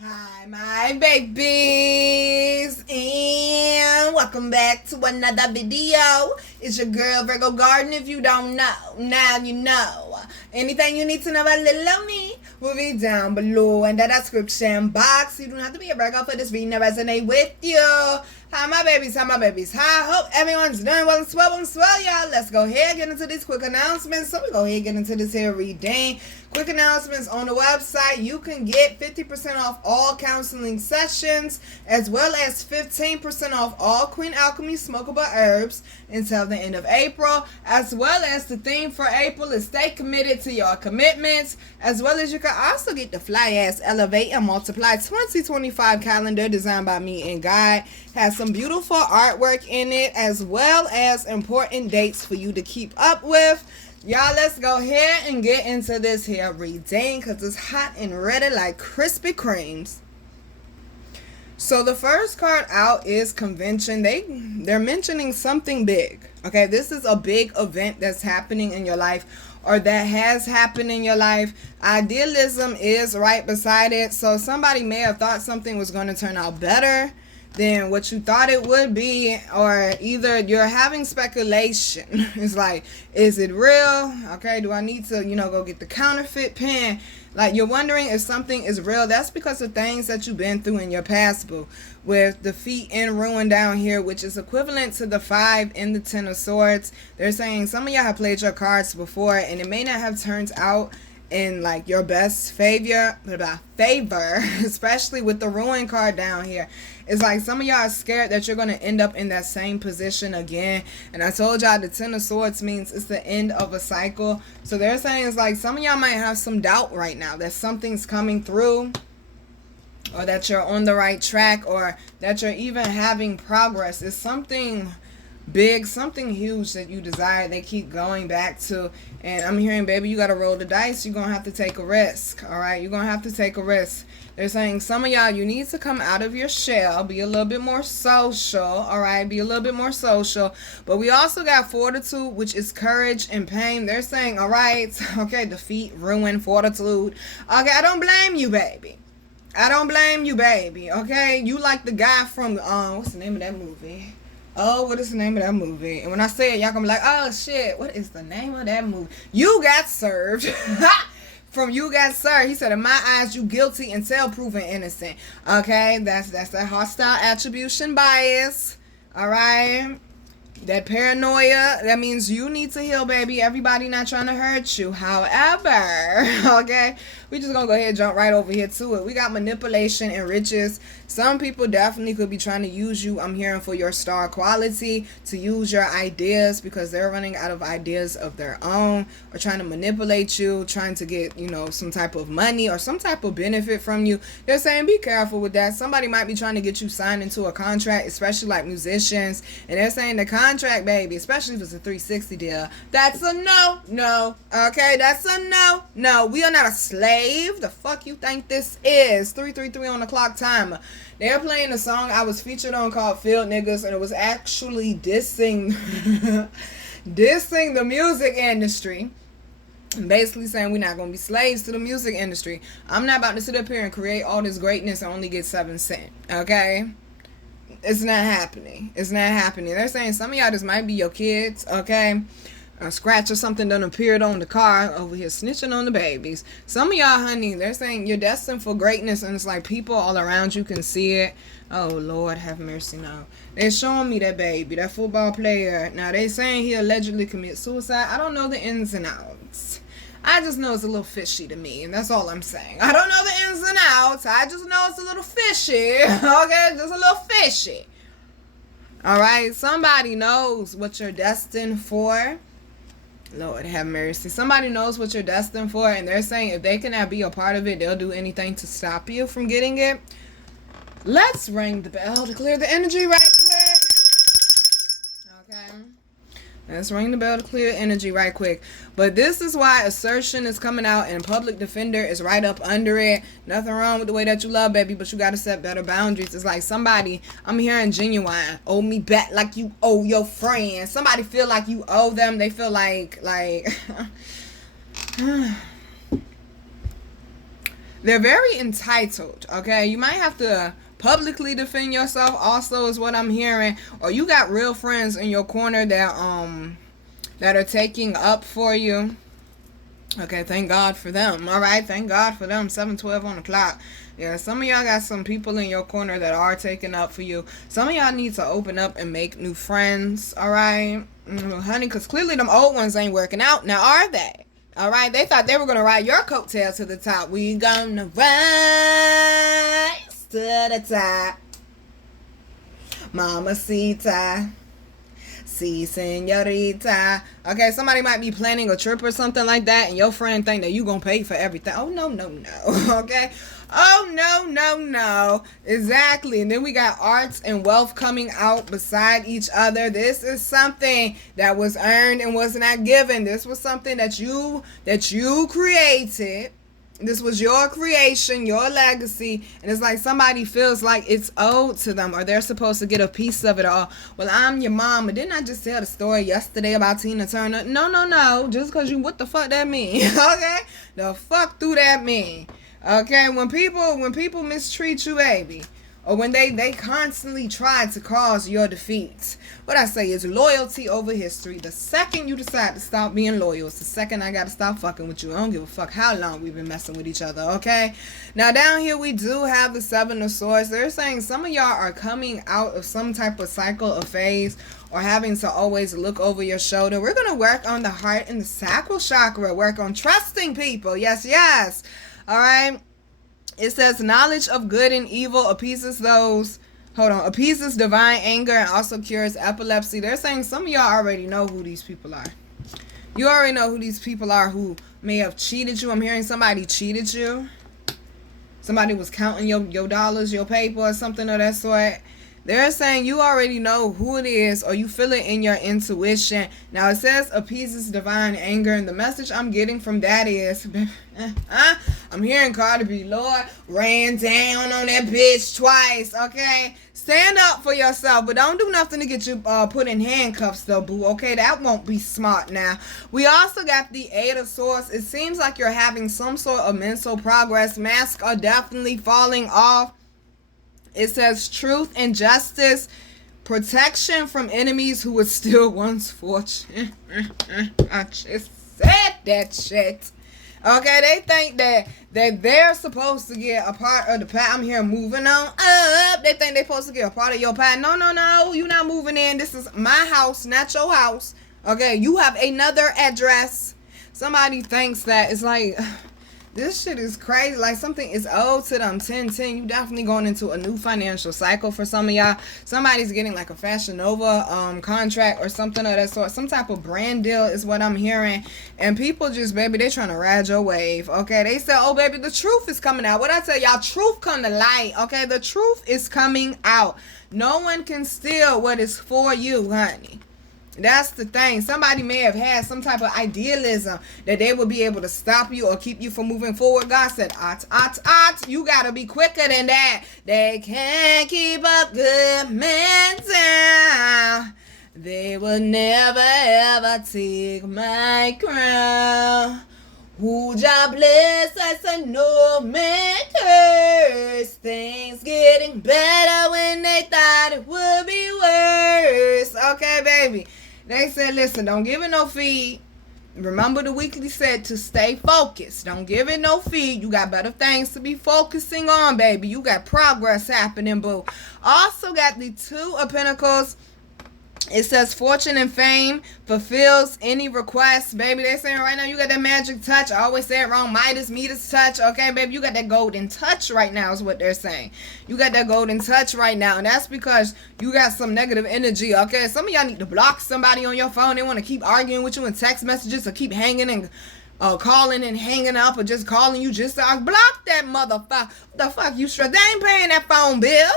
Hi, my babies, and welcome back to another video. It's your girl Virgo Garden. If you don't know, now you know. Anything you need to know about little me will be down below in the description box. You don't have to be a Virgo for this reading to resonate with you. Hi, my babies. Hi, my babies. Hi, hope everyone's doing well and swell, y'all. Let's go ahead and get into these quick announcements. So we go ahead and get into this here reading. Quick announcements on the website. You can get 50% off all counseling sessions, as well as 15% off all Queen Alchemy smokable herbs until the end of April, as well as the theme for April is stay committed to your commitments, as well as you can also get the fly ass Elevate and Multiply 2025 calendar designed by me and Guy. Has some beautiful artwork in it, as well as important dates for you to keep up with. Y'all, let's go ahead and get into this here reading because it's hot and ready like Krispy Kremes. So the first card out is convention. They're mentioning something big. Okay, this is a big event that's happening in your life or that has happened in your life. Idealism is right beside it. So somebody may have thought something was going to turn out better than what you thought it would be, or either you're having speculation. It's like, is it real? Okay, do I need to, go get the counterfeit pen? Like, you're wondering if something is real. That's because of things that you've been through in your past, boo. With defeat and ruin down here, which is equivalent to the 5 and the 10 of swords. They're saying some of y'all have played your cards before, and it may not have turned out in like your best favor, especially with the ruin card down here. It's like some of y'all are scared that you're going to end up in that same position again. And I told y'all the 10 of swords means it's the end of a cycle. So they're saying it's like some of y'all might have some doubt right now that something's coming through, or that you're on the right track, or that you're even having progress. It's something big, something huge that you desire. They keep going back to, and I'm hearing, baby, you got to roll the dice. You're going to have to take a risk. All right, you're going to have to take a risk. They're saying some of y'all, you need to come out of your shell, be a little bit more social. All right, be a little bit more social. But we also got fortitude, which is courage and pain. They're saying, all right, okay, defeat, ruin, fortitude. Okay, I don't blame you, baby. I don't blame you, baby. Okay, you like the guy from what's the name of that movie? Oh, what is the name of that movie? And when I say it, y'all gonna be like, oh shit, what is the name of that movie? You Got Served. From You Got Served. He said, in my eyes, you guilty until proven innocent. Okay, that's that hostile attribution bias. All right. That paranoia, that means you need to heal, baby. Everybody not trying to hurt you. However, okay, we just gonna go ahead and jump right over here to it. We got manipulation and riches. Some people definitely could be trying to use you, I'm hearing, for your star quality, to use your ideas because they're running out of ideas of their own, or trying to manipulate you, trying to get, some type of money or some type of benefit from you. They're saying be careful with that. Somebody might be trying to get you signed into a contract, especially like musicians, and they're saying the contract, baby, especially if it's a 360 deal, that's a no. Okay, that's a no. We are not a slave. The fuck you think this is? 333 on the clock timer. They're playing a song I was featured on called Field Niggas, and it was actually dissing the music industry. Basically saying we're not going to be slaves to the music industry. I'm not about to sit up here and create all this greatness and only get 7 cents. Okay? It's not happening. It's not happening. They're saying some of y'all, this might be your kids, okay? A scratch or something done appeared on the car over here snitching on the babies. Some of y'all, honey, they're saying you're destined for greatness, and it's like people all around you can see it. Oh, Lord, have mercy now. They're showing me that baby, that football player. Now, they saying he allegedly committed suicide. I don't know the ins and outs. I just know it's a little fishy to me, and that's all I'm saying. I don't know the ins and outs. I just know it's a little fishy. Okay, just a little fishy. All right, somebody knows what you're destined for. Lord have mercy. Somebody knows what you're destined for, and they're saying if they cannot be a part of it, they'll do anything to stop you from getting it. Let's ring the bell to clear the energy right quick. Okay. Let's ring the bell to clear energy right quick. But this is why assertion is coming out and public defender is right up under it. Nothing wrong with the way that you love, baby, but you got to set better boundaries. It's like somebody, I'm hearing genuine, owe me back like you owe your friends. Somebody feel like you owe them. They feel like They're very entitled, okay? You might have to publicly defend yourself also is what I'm hearing. Or you got real friends in your corner that are taking up for you. Okay, thank God for them. All right, thank God for them. 7:12 on the clock. Yeah, some of y'all got some people in your corner that are taking up for you. Some of y'all need to open up and make new friends. All right, honey, because clearly them old ones ain't working out. Now, are they? All right, they thought they were gonna ride your coattail to the top. We gonna rise to the top, Mamacita. Si, señorita. Okay, somebody might be planning a trip or something like that, and your friend think that you gonna pay for everything. Oh, no, no, no. Okay? Oh, no, no, no. Exactly. And then we got arts and wealth coming out beside each other. This is something that was earned and was not given. This was something that you created. This was your creation, your legacy, and it's like somebody feels like it's owed to them or they're supposed to get a piece of it all. Well, I'm your mama. Didn't I just tell the story yesterday about Tina Turner? No, no, no. Just because you, what the fuck that mean? Okay? The fuck do that mean? Okay? When people mistreat you, baby, or when they constantly try to cause your defeat, what I say is loyalty over history. The second you decide to stop being loyal, it's the second I gotta stop fucking with you. I don't give a fuck how long we've been messing with each other, okay? Now down here we do have the Seven of Swords. They're saying some of y'all are coming out of some type of cycle or phase or having to always look over your shoulder. We're gonna work on the heart and the sacral chakra, work on trusting people. Yes, yes. All right. It says knowledge of good and evil appeases divine anger and also cures epilepsy. They're saying some of y'all already know who these people are. You already know who these people are who may have cheated you. I'm hearing somebody cheated you. Somebody was counting your dollars, your paper, or something of that sort. They're saying you already know who it is or you feel it in your intuition. Now it says appeases divine anger, and the message I'm getting from that is I'm hearing Cardi B, Lord, ran down on that bitch twice, okay? Stand up for yourself, but don't do nothing to get you put in handcuffs though, boo, okay? That won't be smart now. We also got the Eight of Swords. It seems like you're having some sort of mental progress. Masks are definitely falling off. It says truth and justice, protection from enemies who would steal one's fortune. I just said that shit. Okay, they think that they're supposed to get a part of the pie. I'm here moving on up. They think they're supposed to get a part of your pie. No, no, no. You're not moving in. This is my house, not your house. Okay, you have another address. Somebody thinks that it's like... This shit is crazy. Like something is owed to them. 10-10. You definitely going into a new financial cycle for some of y'all. Somebody's getting like a Fashion Nova contract or something of that sort. Some type of brand deal is what I'm hearing. And people just, baby, they trying to ride your wave. Okay. They say, oh, baby, the truth is coming out. What I tell y'all, truth come to light. Okay. The truth is coming out. No one can steal what is for you, honey. That's the thing. Somebody may have had some type of idealism that they would be able to stop you or keep you from moving forward. God said, you gotta be quicker than that. They can't keep a good man down. They will never ever take my crown. Who job bless us and no man curse. Things getting better when they thought it would be worse. Okay, baby. They said, listen, don't give it no feed. Remember the weekly said to stay focused. Don't give it no feed. You got better things to be focusing on, baby. You got progress happening, boo. Also got the Two of Pentacles. It says fortune and fame fulfills any request. Baby, they're saying right now you got that magic touch. I always say it wrong. Midas touch. Okay, baby, you got that golden touch right now is what they're saying. You got that golden touch right now. And that's because you got some negative energy. Okay, some of y'all need to block somebody on your phone. They want to keep arguing with you in text messages or keep hanging and calling and hanging up or just calling you just to block that motherfucker. What the fuck you stress? They ain't paying that phone bill.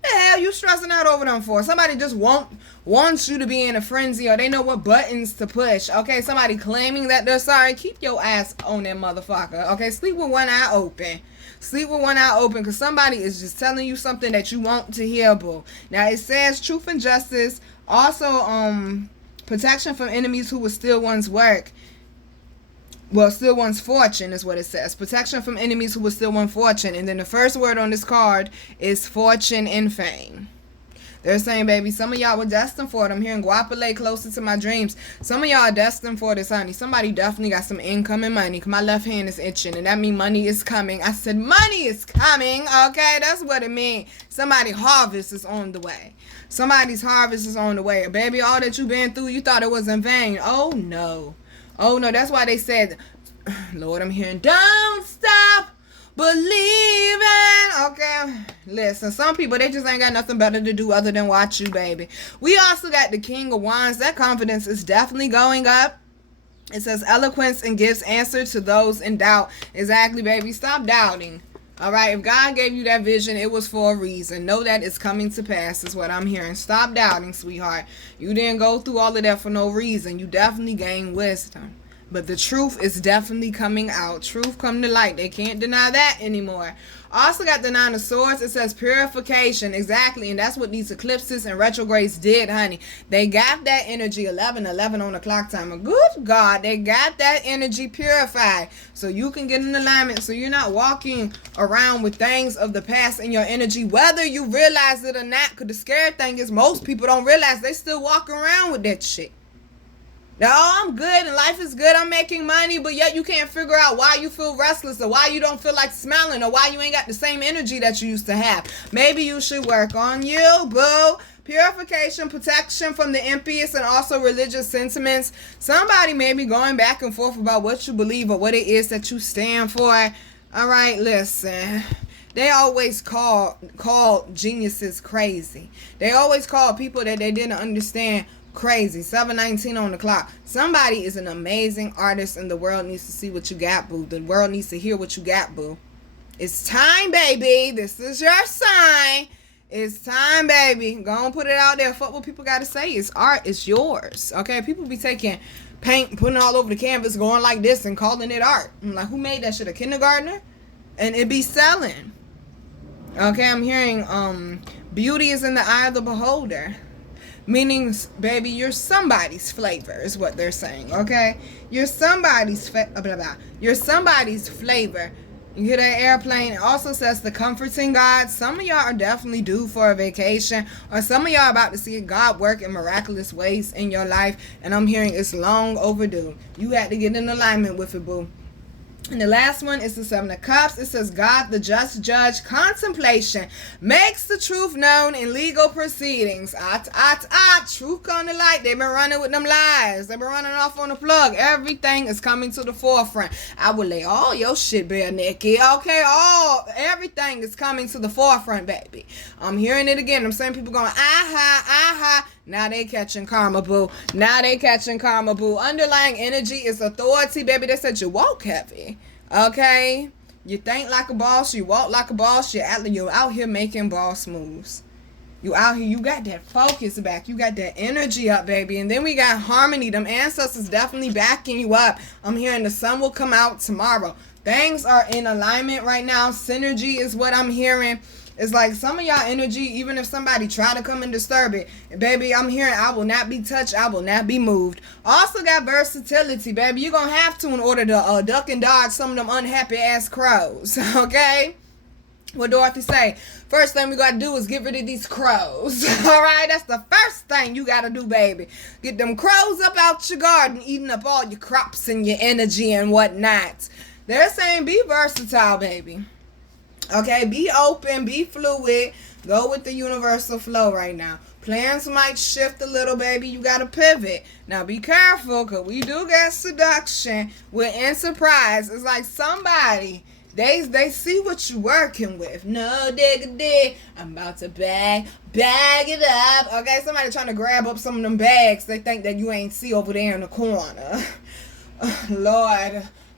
The hell you stressing out over them for? Somebody just wants you to be in a frenzy or they know what buttons to push. Okay, somebody claiming that they're sorry. Keep your ass on that motherfucker. Okay, sleep with one eye open. Sleep with one eye open because somebody is just telling you something that you want to hear, boo. Now it says truth and justice. Also, protection from enemies who will steal one's work. Well, still one's fortune is what it says. Protection from enemies who will steal one fortune. And then the first word on this card is fortune and fame. They're saying, baby, some of y'all were destined for it. I'm hearing Guapale closer to my dreams. Some of y'all are destined for this, honey. Somebody definitely got some income and money. My left hand is itching, and that means money is coming. I said money is coming, okay? That's what it means. Somebody's harvest is on the way. Somebody's harvest is on the way. Baby, all that you've been through, you thought it was in vain. Oh, no. Oh, no. That's why they said, Lord, I'm hearing, don't stop believing. Okay, listen, some people, they just ain't got nothing better to do other than watch you, baby. We also got the King of Wands. That confidence is definitely going up. It says eloquence and gives answer to those in doubt. Exactly, baby. Stop doubting. All right, if God gave you that vision, it was for a reason. Know that it's coming to pass is what I'm hearing. Stop doubting, sweetheart. You didn't go through all of that for no reason. You definitely gained wisdom. But the truth is definitely coming out. Truth come to light. They can't deny that anymore. Also got the Nine of Swords. It says purification. Exactly. And that's what these eclipses and retrogrades did, honey. They got that energy 11:11 on the clock timer. Good God. They got that energy purified. So you can get in alignment. So you're not walking around with things of the past in your energy, whether you realize it or not. Because the scary thing is most people don't realize they still walk around with that shit. Now, I'm good and life is good. I'm making money, but yet you can't figure out why you feel restless or why you don't feel like smelling or why you ain't got the same energy that you used to have. Maybe you should work on you, boo. Purification, protection from the impious, and also religious sentiments. Somebody may be going back and forth about what you believe or what it is that you stand for. All right, listen. They always call geniuses crazy. They always call people that they didn't understand crazy. 7:19 on the clock. Somebody is an amazing artist and the world needs to see what you got, boo. The world needs to hear what you got, boo. It's time, baby. This is your sign. It's time, baby. Go and put it out there. Fuck what people got to say. It's art. It's yours. Okay? People be taking paint, putting it all over the canvas, going like this and calling it art. I'm like, who made that shit? A kindergartner? And it be selling. Okay? I'm hearing beauty is in the eye of the beholder. Meaning, baby, you're somebody's flavor is what they're saying, okay? You're somebody's You're somebody's flavor. You hear that airplane? It also says the comforting God. Some of y'all are definitely due for a vacation, or some of y'all about to see God work in miraculous ways in your life, and I'm hearing it's long overdue. You had to get in alignment with it, boo. And the last one is the Seven of Cups. It says, God, the just judge, contemplation makes the truth known in legal proceedings. Truth come to light. They've been running with them lies. They've been running off on the plug. Everything is coming to the forefront. I will lay all your shit bare naked. Okay, everything is coming to the forefront, baby. I'm hearing it again. I'm saying people going, aha. Now they catching karma, boo. Underlying energy is authority, baby. They said you walk heavy. Okay? You think like a boss. You walk like a boss. You're out here making boss moves. You out here. You got that focus back. You got that energy up, baby. And then we got harmony. Them ancestors definitely backing you up. I'm hearing the sun will come out tomorrow. Things are in alignment right now. Synergy is what I'm hearing. It's like some of y'all energy, even if somebody try to come and disturb it, baby, I'm hearing I will not be touched, I will not be moved. Also got versatility, baby. You're going to have to in order to duck and dodge some of them unhappy ass crows, okay? What Dorothy say? First thing we got to do is get rid of these crows, all right? That's the first thing you got to do, baby. Get them crows up out your garden, eating up all your crops and your energy and whatnot. They're saying be versatile, baby. Okay, be open, be fluid. Go with the universal flow right now. Plans might shift a little, baby. You got to pivot. Now, be careful, because we do get seduction with enterprise. It's like somebody, they see what you're working with. No diggity. I'm about to bag it up. Okay, somebody trying to grab up some of them bags they think that you ain't see over there in the corner.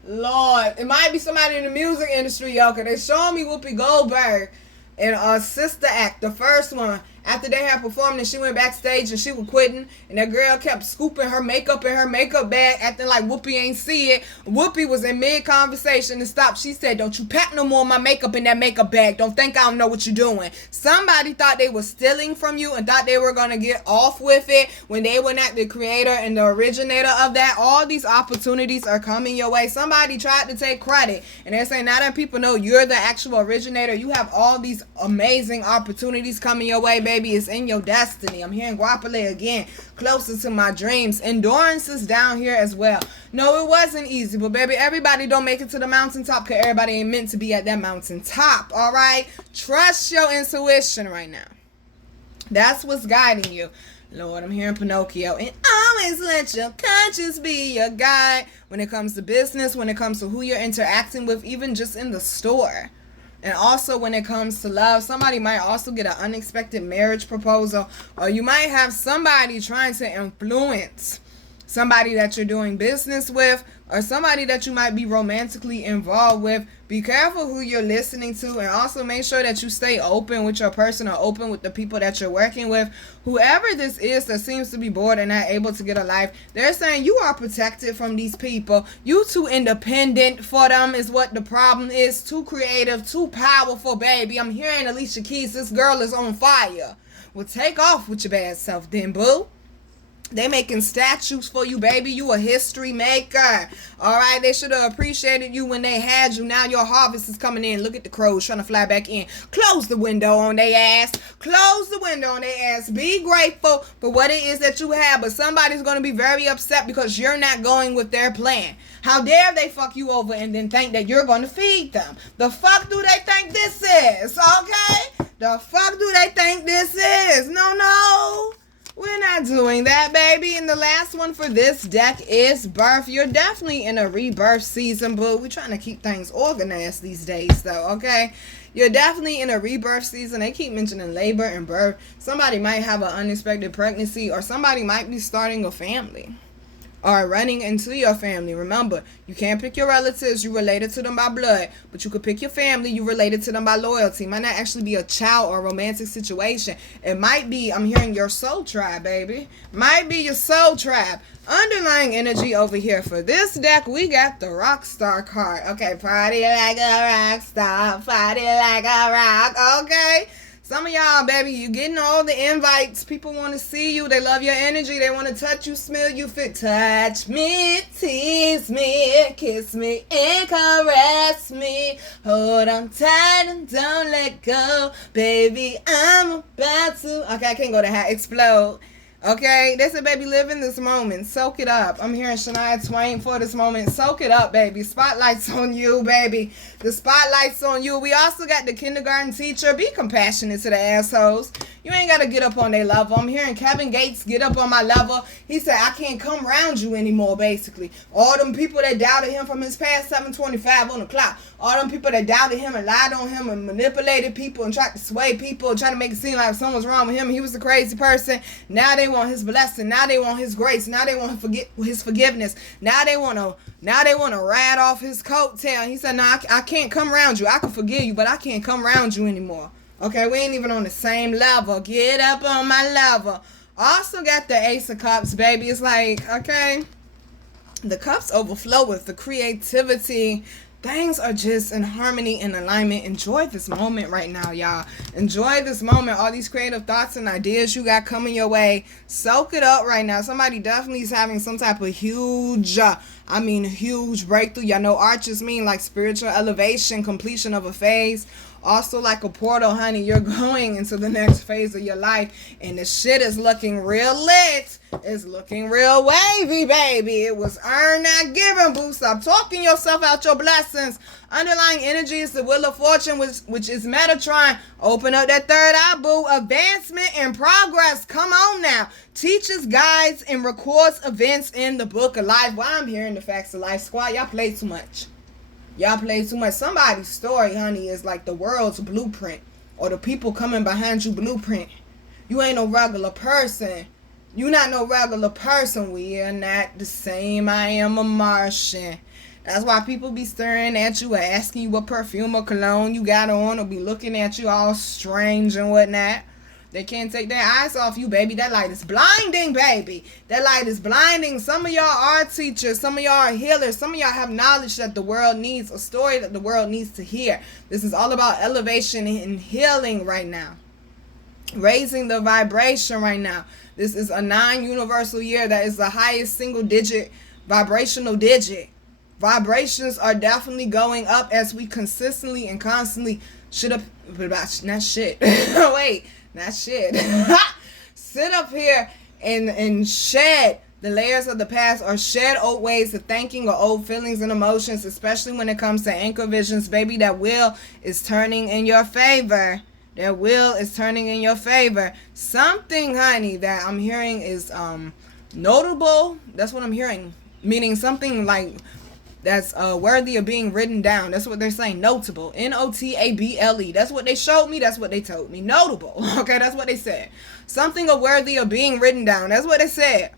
Lord, it might be somebody in the music industry, yo, because they showing me Whoopi Goldberg in Sister Act, the first one, After they had performed and she went backstage and she was quitting, and that girl kept scooping her makeup in her makeup bag, acting like Whoopi ain't see it. Whoopi was in mid-conversation and stopped. She said, don't you pack no more of my makeup in that makeup bag. Don't think I don't know what you're doing. Somebody thought they were stealing from you and thought they were going to get off with it when they were not the creator and the originator of that. All these opportunities are coming your way. Somebody tried to take credit, and they're saying, now that people know you're the actual originator, you have all these amazing opportunities coming your way, baby. It's in your destiny. I'm hearing Guapale again, closer to my dreams. Endurance is down here as well. No, it wasn't easy, but baby, everybody don't make it to the mountaintop because everybody ain't meant to be at that mountaintop. All right, trust your intuition right now. That's what's guiding you. Lord, I'm hearing Pinocchio. And always let your conscience be your guide when it comes to business, when it comes to who you're interacting with, even just in the store. And also when it comes to love, somebody might also get an unexpected marriage proposal, or you might have somebody trying to influence somebody that you're doing business with, or somebody that you might be romantically involved with. Be careful who you're listening to, and also make sure that you stay open with your person or open with the people that you're working with. Whoever this is that seems to be bored and not able to get a life, they're saying you are protected from these people. You too independent for them is what the problem is. Too creative, too powerful, baby. I'm hearing Alicia Keys. This girl is on fire. Well, take off with your bad self then, boo. They making statues for you, baby. You a history maker. All right, they should have appreciated you when they had you. Now your harvest is coming in. Look at the crows trying to fly back in. Close the window on their ass. Close the window on their ass. Be grateful for what it is that you have, but somebody's going to be very upset because you're not going with their plan. How dare they fuck you over and then think that you're going to feed them? The fuck do they think this is? Okay? The fuck do they think this is? No. We're not doing that, baby. And the last one for this deck is birth. You're definitely in a rebirth season, boo. We're trying to keep things organized these days, though, okay? You're definitely in a rebirth season. They keep mentioning labor and birth. Somebody might have an unexpected pregnancy, or somebody might be starting a family or running into your family. Remember, you can't pick your relatives. You related to them by blood, but you could pick your family. You related to them by loyalty. It might not actually be a child or a romantic situation. It might be, I'm hearing your soul tribe, baby. Might be your soul tribe. Underlying energy over here for this deck, we got the rock star card. Okay, party like a rock star, party like a rock. Okay. Some of y'all, baby, you getting all the invites. People want to see you. They love your energy. They want to touch you, smell you, fit. Touch me, tease me, kiss me, and caress me. Hold on tight and don't let go. Baby, I'm about to... Okay, I can't go to high. Explode. Okay, they said, baby, live in this moment. Soak it up. I'm hearing Shania Twain for this moment. Soak it up, baby. Spotlight's on you, baby. The spotlight's on you. We also got the kindergarten teacher. Be compassionate to the assholes. You ain't got to get up on their level. I'm hearing Kevin Gates get up on my level. He said, I can't come around you anymore, basically. All them people that doubted him from his past 7:25 on the clock. All them people that doubted him and lied on him and manipulated people and tried to sway people and tried to make it seem like something was wrong with him. He was a crazy person. Now they want his blessing. Now they want his grace. Now they want his forgiveness. Now they want to ride off his coattail. He said, no, I can't come around you. I can forgive you, but I can't come around you anymore. Okay, we ain't even on the same level. Get up on my level. Also got the Ace of Cups, baby. It's like, okay, the cups overflow with the creativity. Things are just in harmony and alignment. Enjoy this moment right now, y'all. Enjoy this moment. All these creative thoughts and ideas you got coming your way. Soak it up right now. Somebody definitely is having some type of huge breakthrough. Y'all know arches mean like spiritual elevation, completion of a phase. Also like a portal, honey. You're going into the next phase of your life, and the shit is looking real lit. It's looking real wavy, baby. It was earned, not given, boo. Stop talking yourself out your blessings. Underlying energy is the Wheel of Fortune, which is Metatron. Open up that third eye, boo. Advancement and progress. Come on now. Teaches, guides, and records events in the Book of Life. Why I'm hearing the Facts of Life squad. Y'all play too much. Y'all play too much. Somebody's story, honey, is like the world's blueprint, or the people coming behind you blueprint. You ain't no regular person. You not no regular person. We are not the same. I am a Martian. That's why people be staring at you or asking you what perfume or cologne you got on, or be looking at you all strange and whatnot. They can't take their eyes off you, baby. That light is blinding, baby. That light is blinding. Some of y'all are teachers. Some of y'all are healers. Some of y'all have knowledge that the world needs, a story that the world needs to hear. This is all about elevation and healing right now. Raising the vibration right now. This is a 9 universal year. That is the highest single digit vibrational digit. Vibrations are definitely going up as we consistently and constantly sit up here and shed the layers of the past, or shed old ways of thinking or old feelings and emotions, especially when it comes to anchor visions. Baby, that wheel is turning in your favor. That wheel is turning in your favor. Something, honey, that I'm hearing is notable. That's what I'm hearing. Meaning something like that's worthy of being written down. That's what they're saying. Notable. Notable. That's what they showed me. That's what they told me. Notable. Okay, that's what they said. Something worthy of being written down. That's what they said.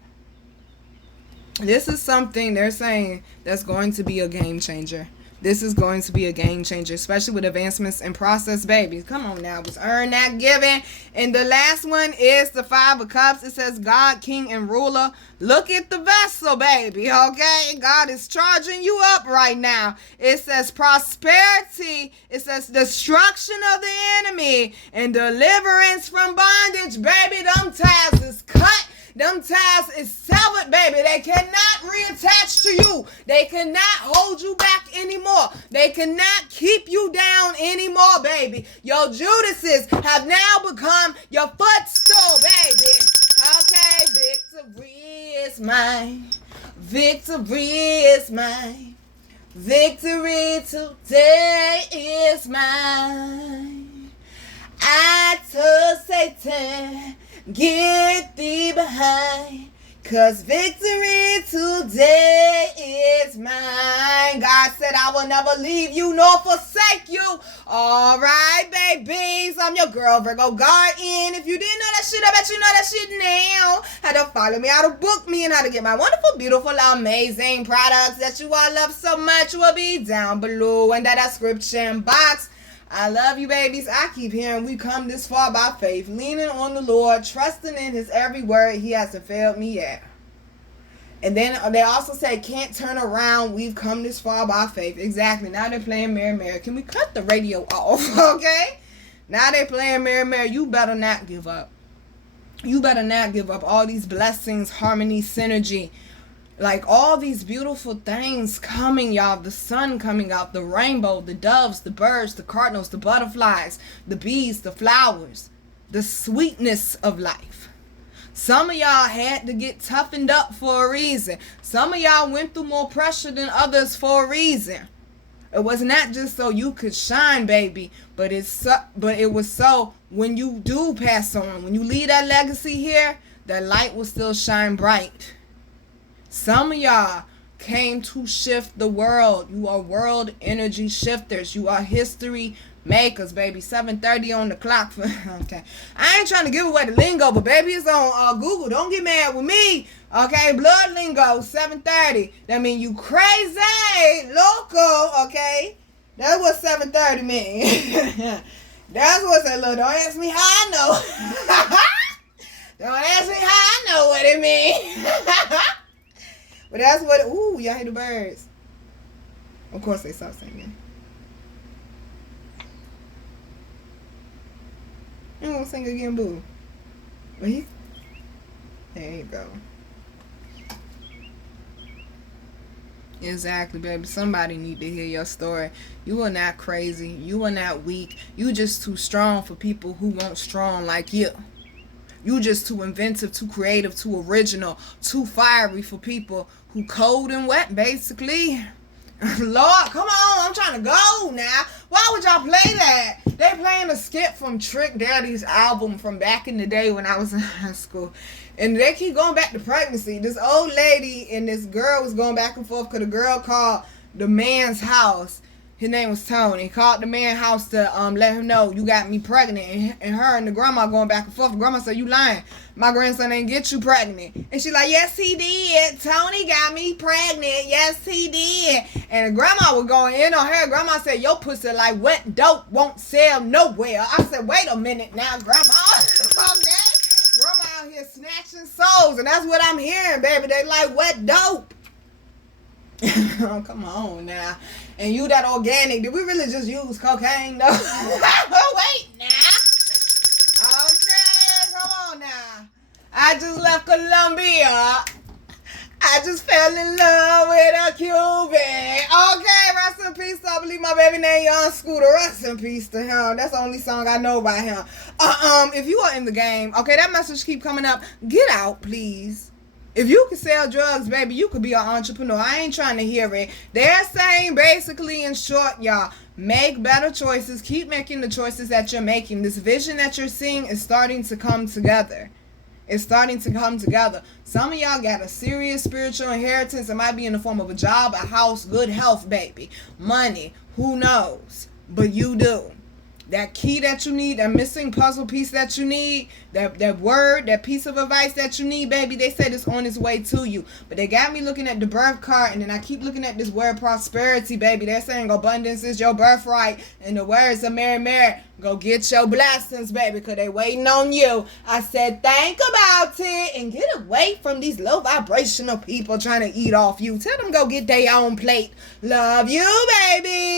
This is something they're saying that's going to be a game changer. This is going to be a game changer, especially with advancements in process, babies. Come on now. It's earn that giving. And the last one is the 5 of Cups. It says God, King, and Ruler. Look at the vessel, baby, okay? God is charging you up right now. It says prosperity. It says destruction of the enemy and deliverance from bondage, baby. Them ties is cut. Them ties is severed, baby. They cannot reattach to you. They cannot hold you back anymore. They cannot keep you down anymore, baby. Your Judases have now become your footstool, baby. Okay, victory is mine. Victory is mine. Victory today is mine. I told Satan, get thee behind, 'cause victory today is mine. God said, I will never leave you nor forsake you. All right, babies. I'm your girl, Virgo Garden. If you didn't know that shit, I bet you know that shit now. How to follow me, how to book me, and how to get my wonderful, beautiful, amazing products that you all love so much will be down below in the description box. I love you, babies. I keep hearing we come this far by faith, leaning on the Lord, trusting in his every word. He hasn't failed me yet. And then they also say, can't turn around. We've come this far by faith. Exactly. Now they're playing Mary Mary. Can we cut the radio off, okay? Now they're playing Mary Mary. You better not give up. You better not give up. All these blessings, harmony, synergy. Like all these beautiful things coming, y'all. The sun coming out, the rainbow, the doves, the birds, the cardinals, the butterflies, the bees, the flowers, the sweetness of life. Some of y'all had to get toughened up for a reason. Some of y'all went through more pressure than others for a reason. It was not just so you could shine, baby, but it was so when you do pass on, when you leave that legacy here, that light will still shine bright. Some of y'all came to shift the world. You are world energy shifters. You are history makers, baby. 7:30 on the clock. Okay. I ain't trying to give away the lingo, but baby, it's on Google. Don't get mad with me. Okay. Blood lingo, 7:30. That mean you crazy, loco. Okay. That's what 7:30 mean. That's what that look. Don't ask me how I know. Don't ask me how I know what it means. But that's what, ooh, y'all hear the birds. Of course they stop singing. You won't sing again, boo. But there you go. Exactly, baby. Somebody need to hear your story. You are not crazy. You are not weak. You just too strong for people who want strong like you. You just too inventive, too creative, too original, too fiery for people who cold and wet, basically. Lord, come on, I'm trying to go now. Why would y'all play that? They playing a skit from Trick Daddy's album from back in the day when I was in high school. And they keep going back to pregnancy. This old lady and this girl was going back and forth because the girl called the man's house. His name was Tony. He called the man's house to let him know you got me pregnant. And her and the grandma going back and forth. The grandma said, you lying. My grandson didn't get you pregnant. And she like, yes, he did. Tony got me pregnant. Yes, he did. And grandma was going in on her. Grandma said, your pussy like wet dope, won't sell nowhere. I said, wait a minute now, grandma. Okay? Grandma out here snatching souls, and that's what I'm hearing, baby. They like wet dope. Oh, come on now. And you that organic, did we really just use cocaine though? Wait now. Okay, come on now. I just left Colombia. I just fell in love with a Cuban. Okay, rest in peace. I believe my baby named Young Scooter. Rest in peace to him. That's the only song I know by him. If you are in the game, okay, that message keep coming up. Get out, please. If you can sell drugs, baby, you could be an entrepreneur. I ain't trying to hear it. They're saying basically in short, y'all, make better choices. Keep making the choices that you're making. This vision that you're seeing is starting to come together. It's starting to come together. Some of y'all got a serious spiritual inheritance. It might be in the form of a job, a house, good health, baby. Money, who knows? But you do. That key that you need, that missing puzzle piece that you need, that word, that piece of advice that you need, baby, they said it's on its way to you. But they got me looking at the birth card, and then I keep looking at this word prosperity, baby. They're saying abundance is your birthright. And the words of Mary, go get your blessings, baby, because they waiting on you. I said, think about it and get away from these low vibrational people trying to eat off you. Tell them go get their own plate. Love you, baby.